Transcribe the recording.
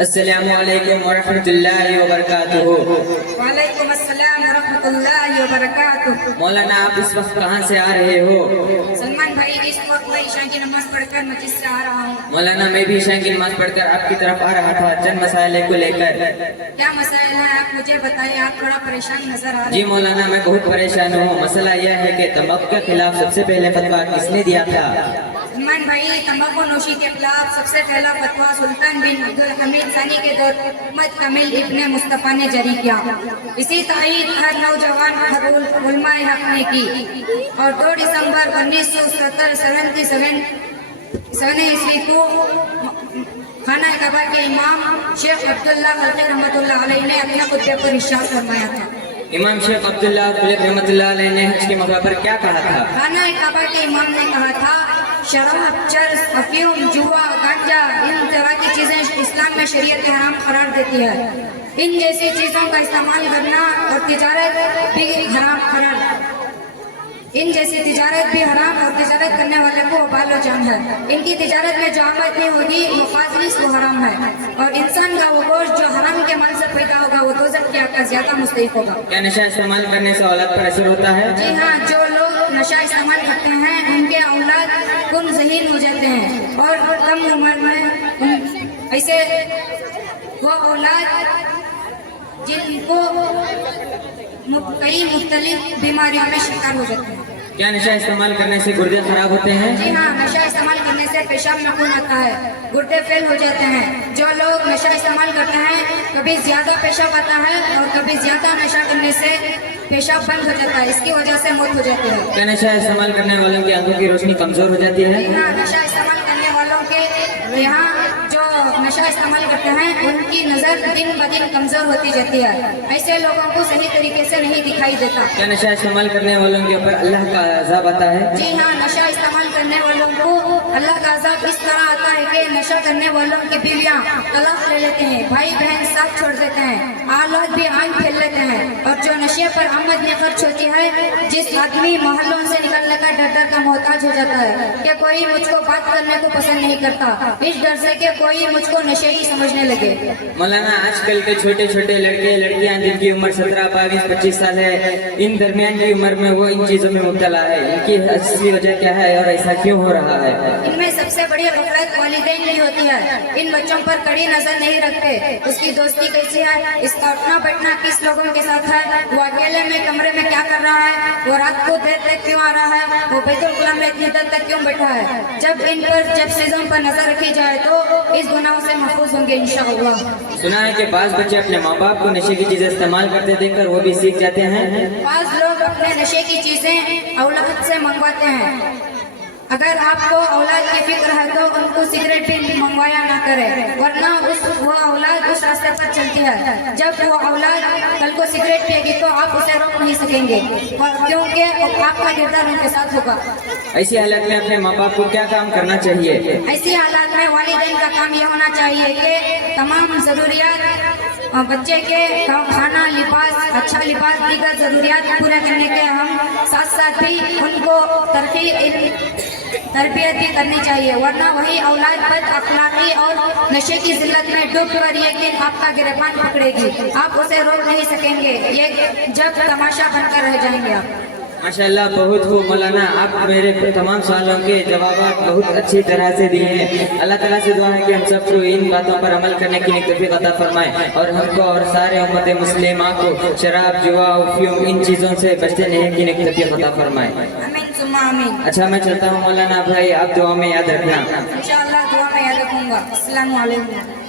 السلام علیکم ورحمۃ اللہ وبرکاتہ۔ وعلیکم السلام ورحمۃ اللہ وبرکاتہ۔ مولانا آپ اس وقت کہاں سے آ رہے ہو؟ سلمان بھائی اس وقت میں عشاء کی نماز پڑھ کر مسجد سے آ رہا ہوں۔ مولانا میں بھی عشاء کی نماز پڑھ کر آپ کی طرف آ رہا تھا چند مسائل کو لے کر۔ کیا مسائل ہے آپ مجھے بتائیں، آپ تھوڑا پریشان نظر آ رہے جی ہیں۔ مولانا میں بہت پریشان ہوں۔ مسئلہ یہ ہے کہ تمباکو کے خلاف سب سے پہلے فتویٰ کس نے دیا تھا؟ سلمان بھائی تمباکو نوشی کے خلاف سب سے پہلا فتویٰ سلطان بن عبدالحمید ثانی کے دور محمد کامل ابن مصطفیٰ نے جاری کیا۔ اسی تائید ہر نوجوان علماء حق نے کی اور 2 دسمبر 1977 عیسوی کو خانہ کعبہ کے امام شیخ عبداللہ خلقی رحمۃ اللہ علیہ نے اپنے خطبے پر ارشاد فرمایا تھا۔ امام شیخ عبداللہ خلقی رحمۃ اللہ علیہ نے حج کے موقع پر کیا کہا تھا؟ خانہ کعبہ کے امام نے کہا تھا، شراب، چرس، افیون، جوا، گانجا، ان طرح کی چیزیں اسلام میں شریعت حرام قرار دیتی ہے۔ ان جیسی چیزوں کا استعمال کرنا اور تجارت بھی حرام اور تجارت کرنے والے کو وبال و جان ہے۔ ان کی تجارت میں جو آمد نہیں ہوگی وہ فاضلس وہ حرام ہے، اور انسان کا وہ گوشت جو حرام کے مال سے پیدا ہوگا وہ دوزخ کی آگ کا زیادہ مستحق ہوگا۔ کیا نشہ استعمال کرنے سے اولاد پر اثر ہوتا ہے؟ جی ہاں، جو لوگ نشہ استعمال کرتے ہیں ان کے اولاد کم ذہین ہو جاتے ہیں، اور کم عمر میں ایسے وہ اولاد جن کو کئی مختلف بیماریوں میں شکار ہو جاتے ہیں۔ کیا نشہ استعمال کرنے سے گردے خراب ہوتے ہیں؟ جی ہاں، نشہ استعمال کرنے سے پیشاب میں خون آتا ہے، گردے فیل ہو جاتے ہیں۔ جو لوگ نشہ استعمال کرتے ہیں کبھی زیادہ پیشاب آتا ہے اور کبھی زیادہ نشہ کرنے سے پیشاب بند ہو جاتا ہے، اس کی وجہ سے موت ہو جاتی ہے۔ کیا نشہ استعمال کرنے والوں کی آنکھوں کی روشنی کمزور ہو جاتی ہے؟ جی ہاں، نشہ استعمال کرنے والوں کے یہاں جو نشہ استعمال کرتے ہیں ان کی نظر دن بدن کمزور ہوتی جاتی ہے، ایسے لوگوں کو صحیح طریقے سے نہیں دکھائی دیتا۔ کیا نشہ استعمال کرنے والوں کے اوپر اللہ کا عذاب آتا ہے؟ جی ہاں، نشہ استعمال کرنے والوں کو اللہ کا عذاب اس طرح آتا ہے کہ نشہ کرنے والوں کی بیویاں طلاق لے لیتے ہیں، بھائی بہن ساتھ چھوڑ دیتے ہیں، اولاد بھی آنکھ پھیر لیتے ہیں، اور جو نشے پر آمد میں خرچ ہوتی ہے، جس آدمی محلوں سے نکلنے کا ڈر کا محتاج ہو جاتا ہے کہ کوئی مجھ کو بات کرنے کو پسند نہیں کرتا، اس ڈر سے کہ کوئی مجھ کو نشے ہی سمجھنے لگے۔ مولانا آج کل کے چھوٹے چھوٹے لڑکے لڑکیاں جن کی عمر 17، 22، 25 سال ہے، ان درمیان کی عمر میں وہ ان چیزوں میں مبتلا ہے، ان کی اصلی وجہ کیا ہے اور ایسا کیوں ہو رہا ہے؟ ان میں سب سے بڑی غفلت والدین کی ہوتی ہے، ان بچوں پر کڑی نظر نہیں رکھتے، اس کی دوستی کیسی ہے، اس کا اٹھنا بیٹھنا کس لوگوں کے ساتھ ہے، وہ اکیلے میں کمرے میں کیا کر رہا ہے، وہ رات کو دیر تک کیوں آ رہا ہے، وہ بیت الخلا میں اتنی دیر تک کیوں بیٹھا ہے۔ جب ان پر چیزوں پر نظر رکھی جائے تو اس گناہوں سے محفوظ ہوں گے انشاءاللہ۔ سنا ہے کہ بعض بچے اپنے ماں باپ کو نشے کی چیزیں استعمال کرتے دیکھ کر وہ بھی سیکھ جاتے ہیں۔ بعض لوگ اپنے نشے کی چیزیں اولاد سے منگواتے ہیں۔ اگر آپ کو اولاد کی فکر ہے تو ان کو سگریٹ بھی منگوایا نہ کرے، ورنہ وہ اولاد اس راستے پر چلتی ہے۔ جب وہ اولاد کل کو سگریٹ پیے گی تو آپ اسے روک نہیں سکیں گے، کیونکہ آپ کا کردار ان کے ساتھ ہوگا۔ ایسی حالت میں اپنے ماں باپ کو کیا کام کرنا چاہیے؟ ایسی حالات میں والدین کا کام یہ ہونا چاہیے کہ تمام ضروریات بچے کے کھانا، لباس، اچھا لباس، دیگر ضروریات پورے کرنے کے ہم ساتھ ساتھ بھی ان کو تربیت بھی کرنی چاہیے، ورنہ وہی اولاد بد اخلاقی اور نشے کی ذلت میں ڈوب کر ایک دن آپ کا گریبان پکڑے گی، آپ اسے روک نہیں سکیں گے، یہ جب تماشا بن کر رہ جائیں گے آپ۔ ماشاءاللہ، بہت خوب مولانا، آپ میرے تمام سوالوں کے جوابات بہت اچھی طرح سے دیے ہیں۔ اللہ تعالیٰ سے دعا ہے کہ ہم سب کو ان باتوں پر عمل کرنے کی توفیق عطا فرمائے، اور ہم کو اور سارے امت مسلمہ کو شراب، جوا، افیون ان چیزوں سے بچتے رہنے کی توفیق عطا فرمائے۔ آمین ثم آمین۔ اچھا میں چلتا ہوں مولانا بھائی، آپ دعا میں یاد رکھنا۔ انشاءاللہ دعا میں یاد رکھوں گا۔ السلام علیکم۔